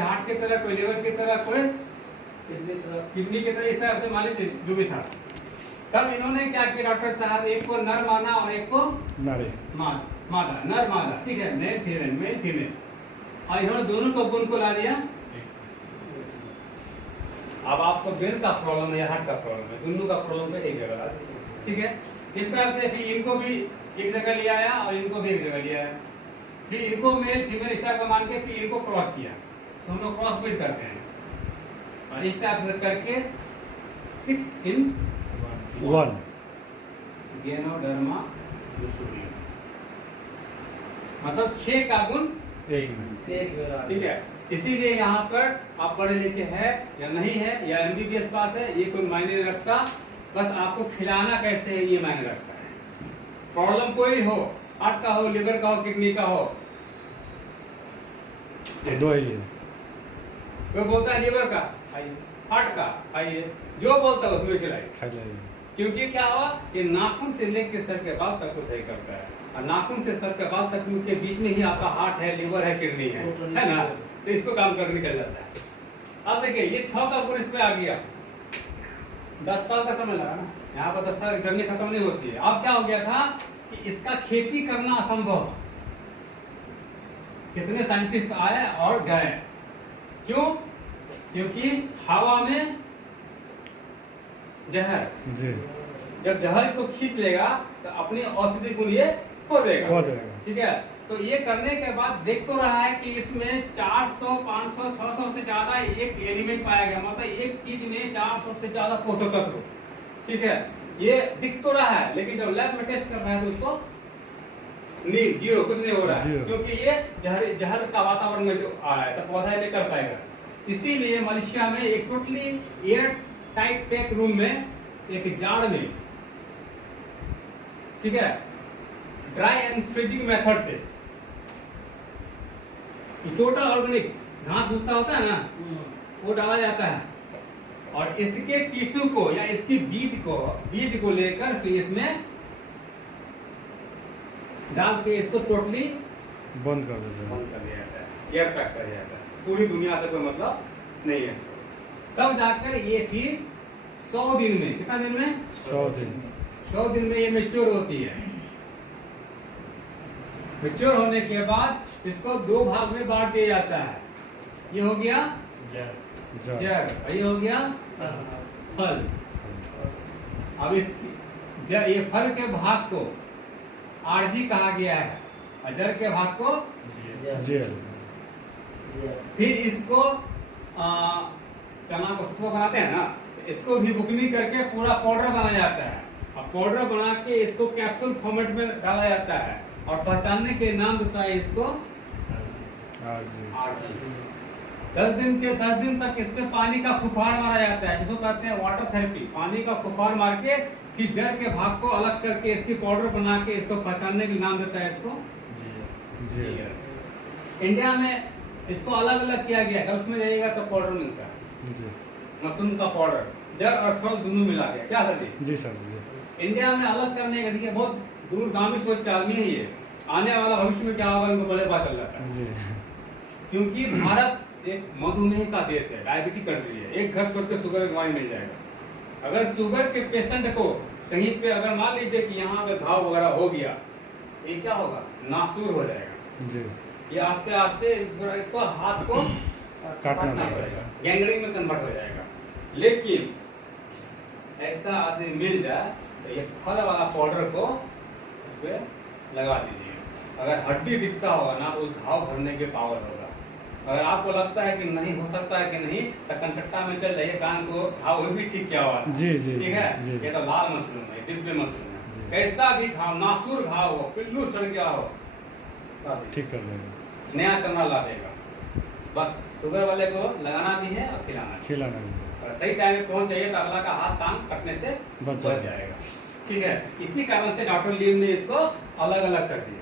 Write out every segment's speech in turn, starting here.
Heart की तरह, कोई लिवर की तरह, कोई किडनी की तरह, इस तरह से मान लीजिए जो भी था। तब इन्होंने क्या किया डॉक्टर साहब, एक को नर माना और एक को मादा, नर मादा, ठीक है, मेल फीमेल, मेल फीमेल, और इन्होंने दोनों को गुण को ला दिया। अब आपको ब्रेन का प्रॉब्लम है या हार्ट का प्रॉब्लम है, दोनों का प्रॉब्लम है एक जगह ला दिया, ठीक है। इस तरह से फिर इनको भी एक जगह लिया आया और इनको भी एक जगह लिया आया, फिर इनको मेल फीमेल इस टाइप का मान के फिर इनको क्रॉस किया, तो हम लोग क्रॉस ब्रीड करते हैं, और इस टाइप से करके 6 in 1 गेनोडर्मा लुसुलिया, मतलब 6 का गुण एक में, ठीक है। इसीलिए यहाँ पर आप पढ़े लिखे हैं या नहीं है या एमबीबीएस पास है, ये कोई मायने नहीं रखता, बस आपको खिलाना कैसे है ये मायने रखता है। प्रॉब्लम कोई हो, हार्ट का हो, लिवर का हो, किडनी का हो, दो है ये, कोई बोलता है लिवर का खाइए, हार्ट का खाइए, जो बोलता है उसमें खिलाइए, क्योंकि क्या हुआ, ये नाखून से लेकर सर के बाल तक को सही करता है, और नाखून से सर के बाल तक के बीच में ही आपका हार्ट है, लिवर है, किडनी है ना, तो इसको काम कर निकल जाता है। अब देखिए ये 6 का गुण इसमें आ गया, 10 साल का समय लगा ना, यहाँ पर 10 साल की जर्नी खत्म नहीं होती है। अब क्या हो गया था कि इसका खेती करना असंभव, कितने साइंटिस्ट आए और गए, क्यों? क्योंकि हवा में जहर, जब जहर को खींच लेगा तो अपनी औषधि गुण ये खो देगा, ठीक है। तो ये करने के बाद देख तो रहा है कि इसमें 400, 500, 600 से ज्यादा एक एलिमेंट पाया गया, मतलब एक चीज में 400 से ज्यादा पोषक तत्व, ठीक है, ये दिख तो रहा है, लेकिन जब लैब में टेस्ट कर रहा है तो उसको नहीं, जीरो, कुछ नहीं हो रहा है, क्योंकि ये जहर का वातावरण में जो आ रहा है, तो पौधा नहीं कर पाएगा। इसीलिए मलेशिया में एक totally air tight pack room में, एक जाड़ में, ठीक है, ड्राई एंड फ्रीजिंग मेथड से टोटल ऑर्गेनिक घास भूसा होता है ना, वो डाला जाता है, और इसके टिश्यू को या इसकी बीज को लेकर फिर इसमें डाल के इसको टोटली बंद कर दिया जाता है, एयर पैक कर दिया जाता है, पूरी दुनिया से कोई मतलब नहीं है इसको। तब जाकर ये फिर 100 दिन में, कितना दिन में, 100 दिन में ये मैच्योर होती है। मैच्योर होने के बाद इसको 2 भाग में बांट दिया जाता है, ये हो गया जड़, ये हो गया फल। अब इस ये फल के भाग को आरजी कहा गया है, और जड़ के भाग को जेल। फिर इसको चना को सत्व बनाते हैं ना, इसको भी बुकनी करके पूरा पाउडर बनाया जाता है, और पाउडर बना के इसको कैप्सूल फॉर्मेट में डाला जाता है, और पहचानने के नाम देता है इसको आरजी। 10 दिन तक इसमें पानी का फुफार मारा जाता है, जिसको कहते हैं वाटर थेरेपी, पानी का फुफार मार के फिर जड़ के भाग को अलग करके इसकी पाउडर बना के इसको पहचानने के नाम देता है इसको इंडिया में इसको अलग अलग किया गया, गल्फ में रहेगा तो पाउडर मिलता है, मशरूम का पाउडर, जड़ और फल दोनों मिला के, क्या सर जी सर जी। इंडिया में अलग करने का देखिए बहुत दूरगामी सोच का आदमी है ये, आने वाला भविष्य में क्या होगा इनको बड़े बात चल जाता है, क्योंकि भारत एक मधुमेह का देश है, डायबिटीज कंट्री है, एक घर छोड़ के शुगर बीमारी मिल जाएगा। अगर शुगर के पेशेंट को कहीं पे अगर मान लीजिए कि यहाँ पे घाव वगैरह हो गया, ये क्या होगा, नासूर हो जाएगा जी। ये आस्ते आस्ते इसको हाथ को काटना पड़ेगा, गैंग्रीन में कन्वर्ट हो जाएगा। लेकिन ऐसा आदमी मिल जाए तो ये फल वाला पाउडर को इस पे लगा दीजिए, अगर हड्डी दिखता होगा ना तो घाव भरने के पावर होगा। अगर आपको लगता है कि नहीं हो सकता है कि नहीं, तो कंचट्टा में चल जाइए, कान को घाव भी ठीक किया हुआ है जी जी, ठीक है जी। ये तो लाल मशरूम है, दिव्य मशरूम है, कैसा भी घाव, नासूर घाव हो, पिल्लू सड़ गया हो, ठीक कर देगा, नया चमड़ा ला देगा। बस शुगर वाले को लगाना भी है और खिलाना भी है, सही टाइम में पहुंच जाइए तो अगला का हाथ टांग कटने से बच जाएगा, ठीक है। इसी कारण से डॉक्टर लीम ने इसको अलग अलग कर दिया।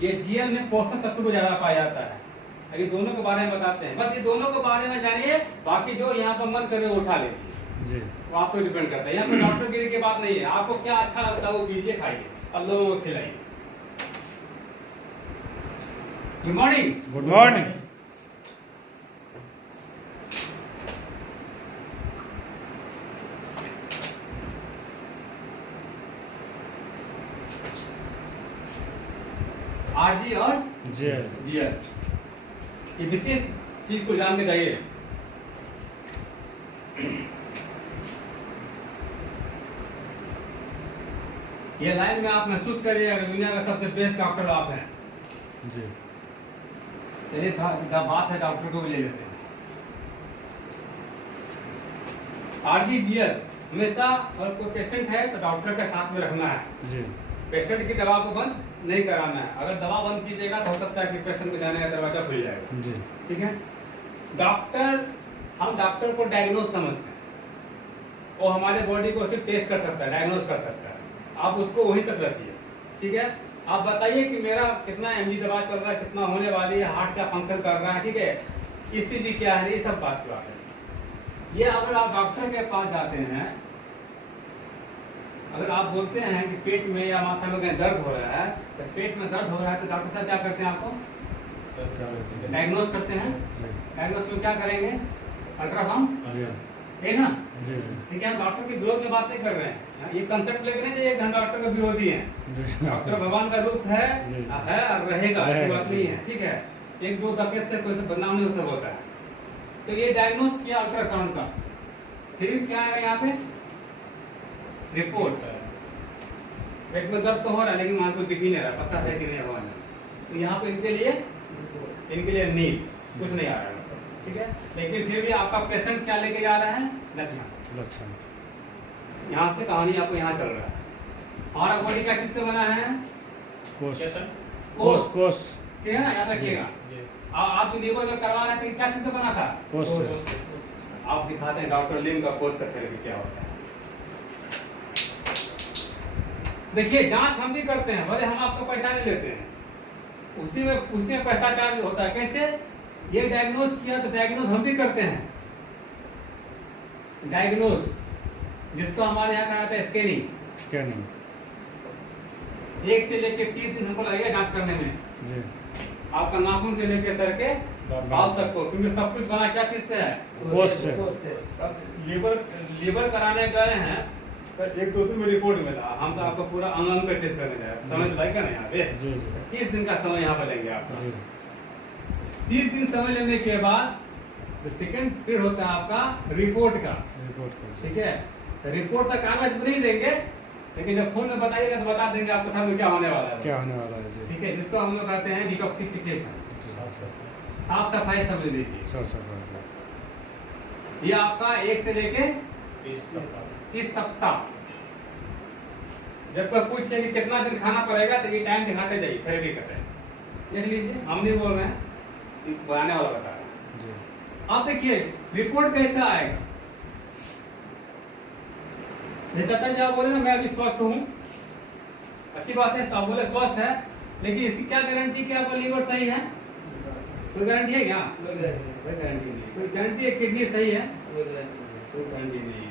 ये जीएम में पोषक तत्व ज्यादा पाया जाता है। अभी दोनों के बारे में बताते हैं, बस ये दोनों के बारे में जानिए, बाकी जो यहाँ पर मन करे वो उठा लीजिए जी, वो आप पे डिपेंड करता है। यहाँ पे डॉक्टर गिरी की बात नहीं है, आपको क्या अच्छा लगता है वो कीजिए, खाइए और लोगों को खिलाइए। Good morning. Good morning. RG और जीएल। जीएल, ये विशेष चीज को जान के जाइए। ये लाइन में आप महसूस करिएगा कि दुनिया का सबसे बेस्ट डॉक्टर आप हैं। जी। चलिए था बात है, डॉक्टर को भी ले लेते हैं। आरजीजीएल हमेशा अगर कोई पेशेंट है तो डॉक्टर के साथ में रखना है जी। पेशेंट की दवा को बंद नहीं कराना है। अगर दवा बंद कीजिएगा तो हो सकता है कि पेशेंट को जाने का दरवाजा खुल जाएगा। जी। ठीक है। हम डॉक्टर को डायग्नोज समझते हैं, वो हमारे बॉडी को सिर्फ टेस्ट कर सकता है, डायग्नोज कर सकता है। आप उसको वहीं तक रखिए। ठीक है। आप बताइए कि मेरा कितना एमजी दवा चल रहा है, कितना होने वाली है, हार्ट क्या फंक्शन कर रहा है, ठीक है, ईसीजी क्या है, ये सब बात की बात है। ये अगर आप डॉक्टर के पास जाते हैं, अगर आप बोलते हैं कि पेट में या माथा में कहीं दर्द हो रहा है, तो पेट में दर्द हो रहा है तो डॉक्टर साहब क्या करते हैं, आपको डायग्नोज करते हैं। डायग्नोज में क्या करेंगे, अल्ट्रासाउंड, है ना। ठीक है। हम डॉक्टर के विरोध में बात नहीं कर रहे हैं, ये कंसेप्ट लेके नहीं कि हम डॉक्टर के विरोधी हैं। डॉक्टर भगवान का रूप है और रहेगा, ऐसी बात नहीं है। ठीक है। एक दो डकैत से कोई बदनाम नहीं सब होता है। तो ये डायग्नोज किया अल्ट्रासाउंड का, फिर क्या आएगा यहाँ पे, रिपोर्ट। पेट में दर्द तो हो रहा है लेकिन वहां कुछ दिख ही नहीं रहा, पता है कि नहीं हुआ नहीं। तो यहाँ पे इनके लिए नींद कुछ नहीं आ रहा है। ठीक है। लेकिन फिर भी आपका पेशेंट क्या लेके जा रहा है, लक्षण। यहाँ से कहानी आपको यहाँ चल रहा है। हमारा बॉडी का किससे बना है, कोष। ठीक है ना, याद रखिएगा। आप जो लीवर में करवा रहे थे क्या चीज से बना था, कोष। आप दिखाते हैं डॉक्टर लिम का कोष का थेरेपी क्या होता है। देखिए जांच हम भी करते हैं, भले हम आपको पैसा नहीं लेते हैं, उसी में पैसा चार्ज होता है। कैसे, ये डायग्नोज किया तो डायग्नोज हम भी करते हैं। डायग्नोज जिसको हमारे यहाँ कहा जाता है स्कैनिंग। 1 से लेके 30 दिन हमको लगेगा जांच करने में जी। आपका नाखून से लेके सर के बाल तक को, क्योंकि सब कुछ बना क्या चीज से है, कोष से। अब लीवर कराने गए हैं तो 1-2 दिन में रिपोर्ट मिला, हम तो आपको पूरा अंग का टेस्ट करने जाए, समय लगेगा ना यहाँ पे। 30 दिन का समय यहाँ पे लेंगे आपका। 30 दिन समय लेने के बाद तो सेकंड पीरियड होता है आपका रिपोर्ट का। ठीक है। तो रिपोर्ट तक कागज नहीं देंगे, लेकिन जब फोन में बताइएगा तो बता देंगे आपको सामने क्या होने वाला है। ठीक है। जिसको हम लोग कहते हैं डिटॉक्सिफिकेशन, साफ सफाई समझ लीजिए। ये आपका 1 से लेके 30 सप्ताह। जब कोई पूछे कि कितना दिन खाना पड़ेगा तो ये टाइम दिखाते जाइए, थेरेपी करते हैं। देख लीजिए, हम नहीं बोल रहे हैं, बनाने वाला बता रहा है। आप देखिए रिपोर्ट कैसा आएगा। जब आप बोले ना मैं अभी स्वस्थ हूँ, अच्छी बात है, आप बोले स्वस्थ है, लेकिन इसकी क्या गारंटी कि आपका लीवर सही है, कोई गारंटी है क्या, कोई गारंटी नहीं। कोई गारंटी है किडनी सही है, कोई गारंटी नहीं है।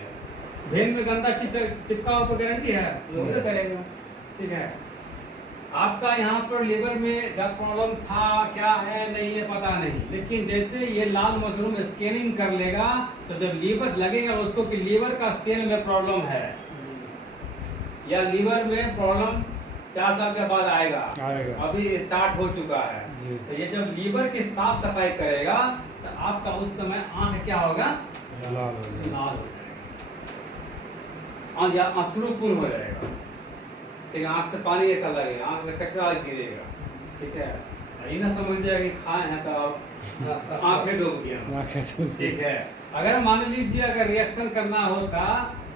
वेन में गंदा चीज चिपका हुआ, गारंटी है, करेगा। ठीक है। आपका यहाँ पर लीवर में जब प्रॉब्लम था क्या है नहीं है पता नहीं, लेकिन जैसे ये लाल मशरूम स्कैनिंग कर लेगा तो जब लीवर लगेगा उसको कि लीवर का सेल में प्रॉब्लम है या लीवर में प्रॉब्लम 4 साल के बाद आएगा। अभी स्टार्ट हो चुका है। तो ये जब लीवर की साफ सफाई करेगा तो आपका उस समय आंख क्या होगा, लाल हो जाएगा, अश्रुपूर्ण हो जाएगा। ठीक है। आँख से पानी ऐसा लगेगा, आँख से कचरा गिरेगा। ठीक है। ये ना समझ जाएगा कि खाए हैं तो आप आँखें डूब गया। ठीक है। अगर मान लीजिए अगर रिएक्शन करना होता,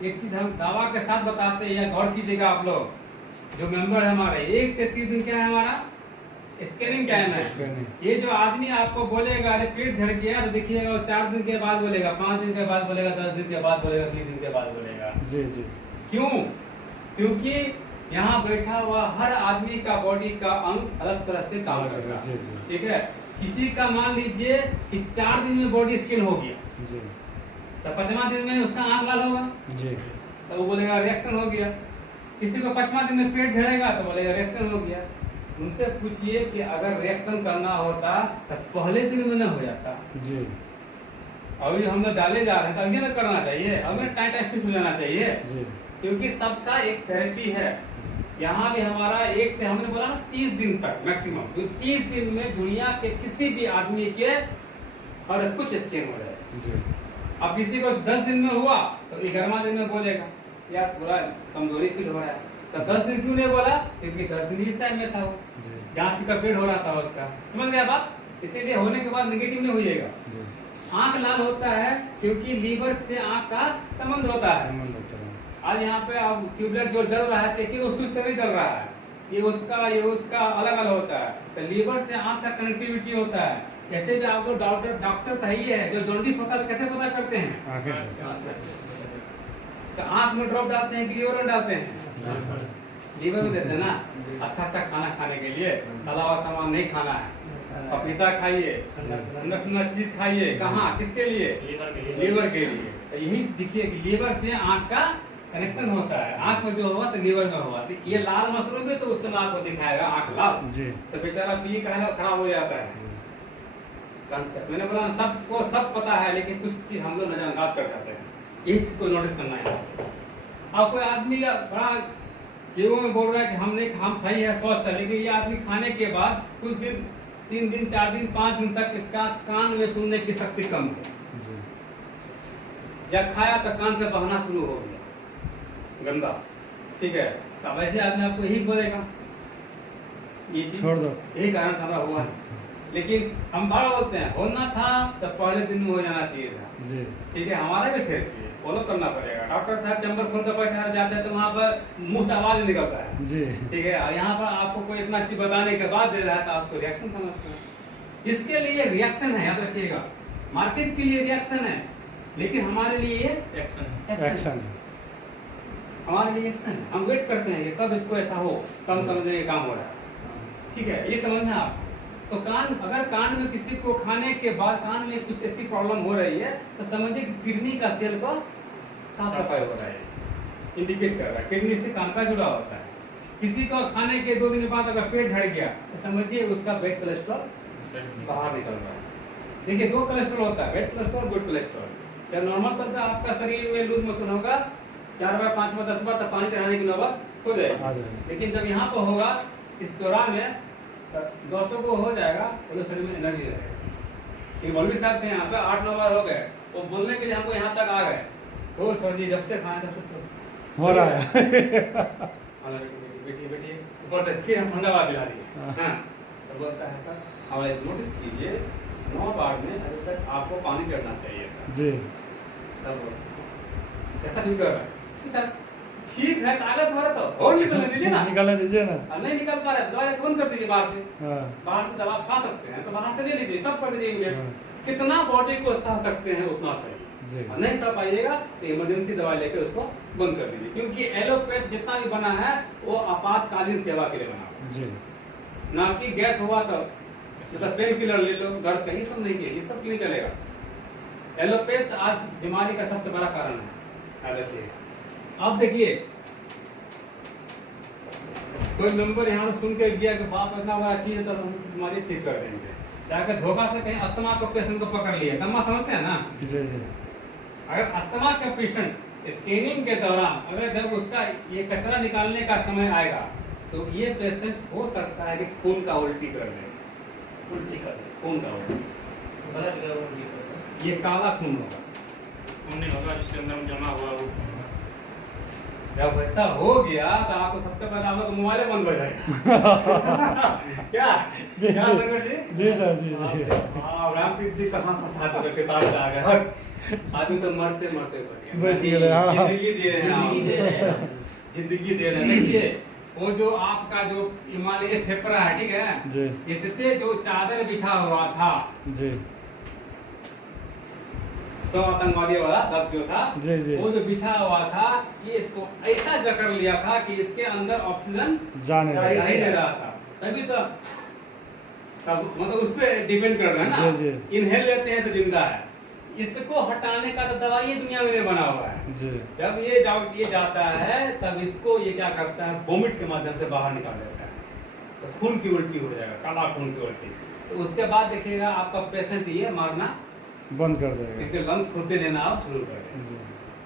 एक चीज हम दावा के साथ बताते हैं, या गौर कीजिएगा आप लोग जो मेंबर है हमारे, 1 से 30 दिन क्या है हमारा स्कैनिंग टाइम है। ये जो आदमी आपको बोलेगा अरे पेट झड़ गया तो देखिएगा वो 4 दिन के बाद बोलेगा, 5 दिन के बाद बोलेगा, 10 दिन के बाद बोलेगा, 20 दिन के बाद बोलेगा। जी। क्यों, क्योंकि यहाँ बैठा हुआ हर आदमी का बॉडी का अंग अलग तरह से काम कर रहा है। ठीक है। किसी का मान लीजिए कि 4 दिन में बॉडी स्किन हो गया जी, तो 5वां दिन में उसका आंख लाल होगा जी, तो वो बोलेगा रिएक्शन हो गया। किसी को 5वां दिन में पेट झड़ेगा तो बोलेगा रिएक्शन हो गया। उनसे पूछिए कि अगर रिएक्शन करना होता तो पहले दिन में न हो जाता जी। अभी हम लोग डाले जा रहे हैं तो अभी न करना चाहिए, हमें टाइम फिक्स हो जाना चाहिए जी, क्योंकि सबका एक थेरेपी है। यहाँ भी हमारा एक से हमने बोला ना 30 दिन तक मैक्सिमम, तो 30 दिन में दुनिया के किसी भी आदमी के हर कुछ स्कैन हो जाए। अब किसी को 10 दिन में हुआ तो 11वां दिन में बोलेगा यार पूरा कमजोरी फील हो रहा है। तो 10 दिन क्यों नहीं बोला? क्योंकि 10 दिन इस टाइम में था, वो जांच का पेड़ हो रहा था उसका, समझ गया बात? इसीलिए होने के बाद नेगेटिव नहीं होइएगा। आंख लाल होता है क्योंकि लीवर से आंख का संबंध होता है। आज यहाँ पे अब ट्यूबलाइट जो जल रहा है देखिए वो स्विच से नहीं जल रहा है, ये उसका अलग अलग होता है। तो लीवर से आंख का कनेक्टिविटी होता है। कैसे भी आपको डॉक्टर तो ही है, जो जॉन्डिस होता है कैसे पता करते हैं? तो आंख में ड्रॉप डालते हैं कि लीवर में डालते हैं? लीवर में देते हैं ना। अच्छा खाना खाने के लिए तला हुआ सामान नहीं खाना है, पपीता खाइए, ठंडा चीज खाइए। कहाँ, किसके लिए? लीवर के लिए। तो यही देखिए कि लीवर से आंख का कनेक्शन होता है। आंख में जो हुआ तो लीवर में हुआ, तो ये लाल मशरूम में तो उस समय आपको दिखाएगा आंख लाल, तो बेचारा पी का खराब हो जाता है। कंसेप्ट मैंने बोला सबको सब पता है, लेकिन कुछ चीज हम लोग नजरअंदाज कर जाते हैं। यही चीज को नोटिस करना है। अब कोई आदमी बड़ा केवल में बोल रहा है कि हम सही है, स्वस्थ है, लेकिन ये आदमी खाने के बाद कुछ दिन, 3 दिन, 4 दिन, 5 दिन तक इसका कान में सुनने की शक्ति कम है। या खाया तो कान से बहना शुरू हो गया गंदा, ठीक है? तो वैसे आदमी आपको यही बोलेगा, ये छोड़ दो, यही कारण हमारा हुआ है। लेकिन हम बड़ा बोलते हैं होना था तो पहले दिन में हो जाना चाहिए था, ठीक है? हमारा भी थे, फॉलो करना पड़ेगा। डॉक्टर साहब चैम्बर खोल कर बैठा जाते हैं तो वहाँ पर मुंह से आवाज निकलता है, ठीक है? यहाँ पर आपको कोई इतना चीज बताने के बाद दे रहा है तो आपको रिएक्शन समझते हैं। इसके लिए रिएक्शन है, याद रखिएगा। मार्केट के लिए रिएक्शन है, लेकिन हमारे लिए एक्शन है। हमारे लिए एक्शन है। हम वेट करते हैं कि कब इसको ऐसा हो, कम समझने के काम हो रहा है, ठीक है? ये समझना आप। तो अगर कान में किसी को खाने के बाद कान में कुछ ऐसी प्रॉब्लम हो रही है तो समझिए कि किडनी का सेल को साफ सफाई हो रहा है, इंडिकेट कर रहा है। किडनी से कान का जुड़ा होता है। किसी को खाने के 2 दिन बाद अगर पेट झड़ गया तो समझिए उसका बैड कोलेस्ट्रॉल बाहर निकल रहा है। देखिए 2 कोलेस्ट्रॉल होता है, बैड कोलेस्ट्रॉल, गुड कोलेस्ट्रॉल। जब नॉर्मल तौर पर आपका शरीर में लूज मोशन होगा 4 बार, 5 बार, 10 बार, तब पानी चढ़ाने की नौबत हो जाएगी। लेकिन जब यहाँ पर होगा इस दौरान में 200 को हो जाएगा तो शरीर में एनर्जी रहेगी। ये मौलवी साहब थे यहाँ पे 8-9 बार हो गए, वो बोलने के लिए हमको यहाँ तक आ गए, ओ सर जी जब से खाए तब से हो रहा है। बैठिए ऊपर से फिर हम ठंडा बार पिला दिए। हाँ तो बोलता है सर हमारे नोटिस कीजिए 9 बार में अभी तक आपको पानी चढ़ना चाहिए था जी। तब कैसा फील कर रहा है? ठीक है, ताकत हो रहा तो और निकलने दीजिए ना। निकलने दीजिए ना। नहीं निकल पा रहे तो दवाई बंद कर दीजिए बाहर से। बाहर से दवा खा सकते हैं तो बाहर से ले लीजिए, सब कर दीजिए। कितना बॉडी को सह सकते हैं उतना सही। नहीं सह पाइएगा तो इमरजेंसी दवा लेकर उसको बंद कर दीजिए, क्योंकि एलोपैथ जितना भी बना है वो आपातकालीन सेवा के लिए बना जी। ना कि गैस हुआ तो मतलब पेन किलर ले लो, दर्द का, ये सब नहीं किया, ये सब क्यों चलेगा? एलोपैथ आज बीमारी का सबसे बड़ा कारण है। अब देखिए कोई मेंबर यहाँ सुन के गया कि बाप इतना बड़ा चीज है तो हम बीमारी ठीक कर देंगे, जाकर धोखा से कहीं अस्थमा को पेशेंट को पकड़ लिया। दम्मा समझते हैं ना जी। अगर अस्थमा का पेशेंट स्कैनिंग के दौरान अगर जब उसका ये कचरा निकालने का समय आएगा तो ये पेशेंट हो सकता है कि खून का उल्टी कर दे, खून का उल्टी, ये काला खून होगा, खून नहीं होगा जिसके अंदर जमा हुआ वो। जब वैसा हो गया तो आपको सबसे पहले आप लोग मोबाइल बंद हो जाएगा। क्या जी जी सर जी। रामप्रीत जी कहाँ फंसा दो के तार आ गए, हट आदमी तो मरते मरते जिंदगी दे रहे हैं, जिंदगी दे रहे हैं। देखिए वो जो आपका जो हिमालय फेफड़ा है, ठीक है, इससे जो चादर बिछा हुआ था जी, 100 आतंकवादी वाला 10 जो था जी जी, वो जो बिछा हुआ था ये इसको ऐसा जकड़ लिया था कि इसके अंदर ऑक्सीजन जाने नहीं दे रहा था। तभी तो तब मतलब उस पर डिपेंड कर रहा है ना जी जी। इनहेल लेते हैं तो जिंदा है, इसको हटाने का तो दवाई दुनिया में बना हुआ है जी। जब ये जाता है तब इसको ये क्या करता है, वोमिट के माध्यम से बाहर निकाल देता है, तो खून की उल्टी हो जाएगा, काला खून की उल्टी। तो उसके बाद देखिएगा आपका पेशेंट ये मारना बंद कर देगा, इसके लंग्स खुद लेना आप शुरू कर देंगे,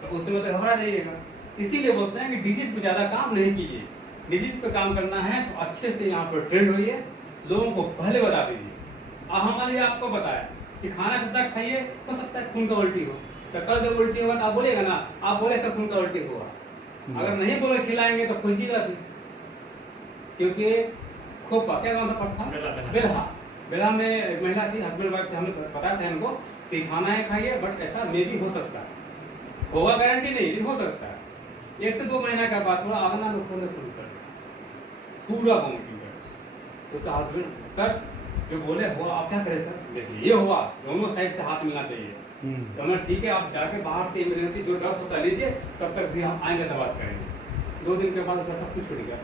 तो उस समय तो घबरा जाइएगा। इसीलिए बोलते हैं कि डिजीज पे ज्यादा काम नहीं कीजिए, डिजीज पे काम करना है तो अच्छे से यहाँ पर ट्रेंड होइए, लोगों को पहले बता दीजिए। अब हमारे लिए आपको बताया कि खाना कितना खाइए, हो सकता है खून का उल्टी हो, तो कल जब उल्टी होगा तो आप बोलेगा ना, आप बोले तो खून का उल्टी होगा। अगर नहीं बोले खिलाएंगे तो खुशिएगा भी, क्योंकि खोपा क्या नाम था पट्टा, बेलहा, बेलहा में एक महिला थी, हस्बैंड वाइफ थे, हमें पता था इनको कि खाना है खाइए, बट ऐसा मे भी हो सकता है, होगा गारंटी नहीं लेकिन हो सकता है। 1 से 2 महीना का बाद थोड़ा आगना में खोले खुल कर पूरा वॉमिटिंग कर, उसका हस्बैंड सर जो बोले हुआ, आप क्या करें सर, देखिए ये हुआ, दोनों साइड से हाथ मिलना चाहिए। तो मैं ठीक है आप जाके बाहर से इमरजेंसी जो ड्रग्स होता है लीजिए, तब तक भी हम आएंगे तो बात करेंगे। 2 दिन के बाद उसका सब कुछ छूट गया,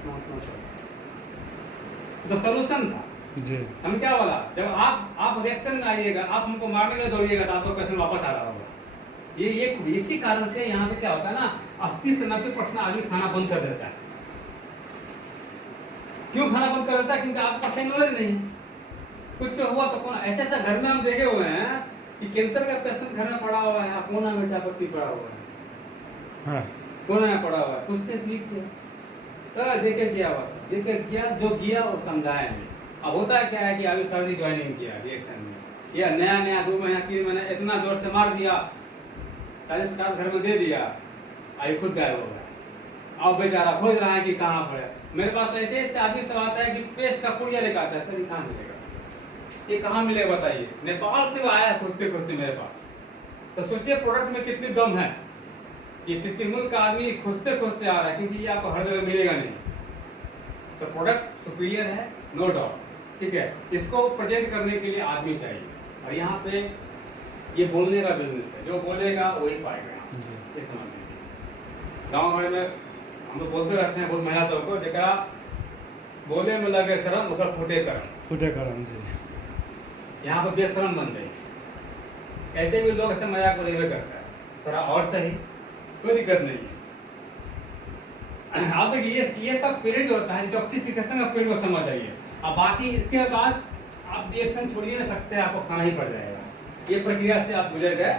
तो सोल्यूशन था जी। हम क्या बोला, जब आप रिएक्शन में आइएगा, आप हमको मारने के लिए दौड़िएगा तो आपका पेशेंट वापस आ रहा होगा। ये इसी कारण से यहाँ पे क्या होता है ना, 80 से 90% आदमी खाना बंद कर देता है। क्यों खाना बंद कर देता है? क्योंकि आपके पास नॉलेज नहीं, कुछ हुआ तो कौन, ऐसे ऐसे घर में हम देखे हुए हैं कि कैंसर का पेशेंट घर में पड़ा हुआ है, कोना में चाय पत्ती पड़ा हुआ है, हाँ कोना में पड़ा हुआ है, पूछते स्लीप किया तो देखे क्या हुआ, देखे क्या जो किया वो समझाया नहीं। अब होता क्या है कि अभी सर्दी ज्वाइनिंग किया रिएक्शन में, या नया 2 महीना 3 महीना इतना जोर से मार दिया, 40-50 घर में दे दिया, आई खुद गायब हो गया। अब बेचारा खोज रहा है कि कहाँ पर है। मेरे पास ऐसे ऐसे आदमी सब आता है कि पेस्ट का पुड़िया लेकर आता है, सर ये कहाँ मिलेगा, ये कहाँ मिलेगा बताइए। नेपाल से वो आया खोजते खोजते मेरे पास, तो सोचिए प्रोडक्ट में कितनी दम है कि किसी मुल्क का आदमी खोजते खोजते आ रहा है, क्योंकि ये आपको हर जगह मिलेगा नहीं। तो प्रोडक्ट सुपीरियर है नो डाउट, ठीक है, इसको प्रेजेंट करने के लिए आदमी चाहिए। और यहाँ पे ये बोलने का बिजनेस है, जो बोलेगा वही पाएगा। ये समझ लीजिए, गाँव घर में हम लोग बोलते रहते हैं बहुत महिला सबको, जरा बोले में लगे शर्म ओकर फुटे करम जी। यहाँ पर बेशरम बन जाए। ऐसे भी लोग ऐसे मजाक उड़ावे करता है, थोड़ा और सही, कोई दिक्कत नहीं है। आप देखिए ये सब पीरियड होता है, डिटॉक्सिफिकेशन का पीरियड को समझ आइए। अब बाकी इसके बाद आप रिएक्शन छोड़ ही नहीं सकते, आपको खाना ही पड़ जाएगा। ये प्रक्रिया से आप गुजर गए।